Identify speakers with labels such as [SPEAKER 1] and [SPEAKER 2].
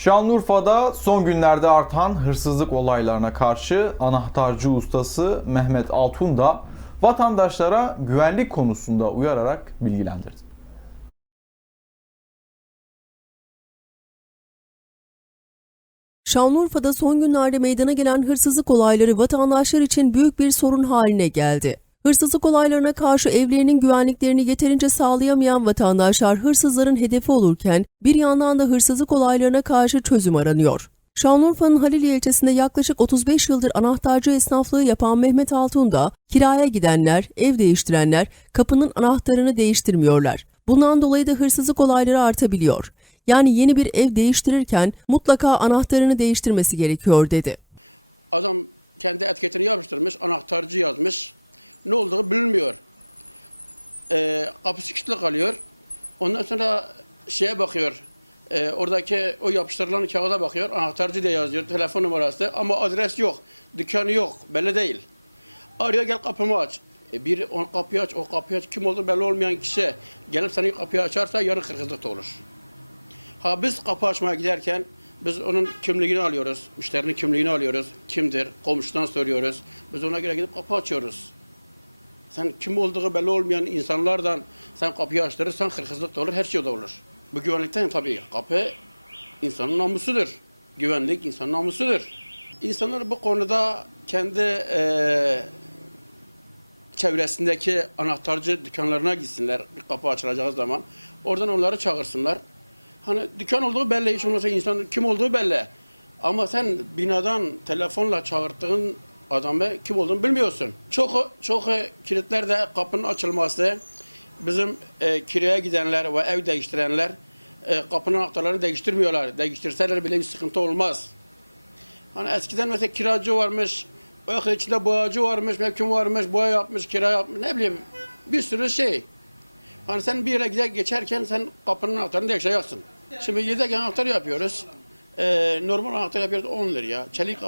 [SPEAKER 1] Şanlıurfa'da son günlerde artan hırsızlık olaylarına karşı anahtarcı ustası Mehmet Altun da vatandaşlara güvenlik konusunda uyararak bilgilendirdi.
[SPEAKER 2] Şanlıurfa'da son günlerde meydana gelen hırsızlık olayları vatandaşlar için büyük bir sorun haline geldi. Hırsızlık olaylarına karşı evlerinin güvenliklerini yeterince sağlayamayan vatandaşlar hırsızların hedefi olurken bir yandan da hırsızlık olaylarına karşı çözüm aranıyor. Şanlıurfa'nın Haliliye ilçesinde yaklaşık 35 yıldır anahtarcı esnaflığı yapan Mehmet Altun da kiraya gidenler, ev değiştirenler kapının anahtarını değiştirmiyorlar. Bundan dolayı da hırsızlık olayları artabiliyor. Yani yeni bir ev değiştirirken mutlaka anahtarını değiştirmesi gerekiyor dedi.
[SPEAKER 3] Adam kendi etiketini yapıştırmış, anahtarcı yazmış. Ne olduğu bilinmiyor. Ee, kapısı kilitli kalıyor. Ondan sonra şeye bakıyor. Ee, oradaki o yapıştırılan kağıda bakıyor. Anahtarcı diye yazıyor. Telefon numarası ama adres yok. Dükkanı yok. Belli değil. Arıyor gel kapımı aç. E, bir on kapıyı aç, o kapıyı aç. Kim olduğu belli olmayan kişi gelip senin kapıyı açarsa yarın kırgızlık olur. Ha biz kapı açmaya giderken biz onun kimliğini alıyoruz. Müşterinin kimliğini alıyoruz. Kimdir? Komşudan soruyoruz. Biz ona göre gidip kapı açıyoruz. Sen kim olduğu belli olmayan insanlardan sen kapıyı açtırırsan hırsızlık da olur, her şey de olur. Bu güvenlikten tabii kapı insanın namusudur. Güvenlik insanın namusudur. İnsanlar bu konuda kendi eee çevresindeki anahtarcı dükkanlarına gitsinler bir kapı açılacağı zaman. Oradan onları çağırsınlar. Hani dükkan olduğu belli, hiç olmazsa insan kim olduğu belli. Ama sen binadan telefonla çağırttığın adamı kim olduğunu bilmiyorsun. Çok çok kilitler de kapının açılması, bizim e, kiraya gidenler ve ev değiştirenler e, kapının anahtarlarını değiştirmiyorlar. Değiştirseler bile bir sıkıntı olmaz. Hani eskiden mesela kiracı varmış, o içinde boyacı varmış, mevkim varmış, boya yapmış, kira yapmış, ne bileyim bir sürü şey. Hani sen bir yere gider geçerken sen kapının anahtarını değiştireceksin. Şimdi yedek anahtar yapıyoruz. Ee, normal anahtar yapıyoruz 10 liraya. Çelik kapı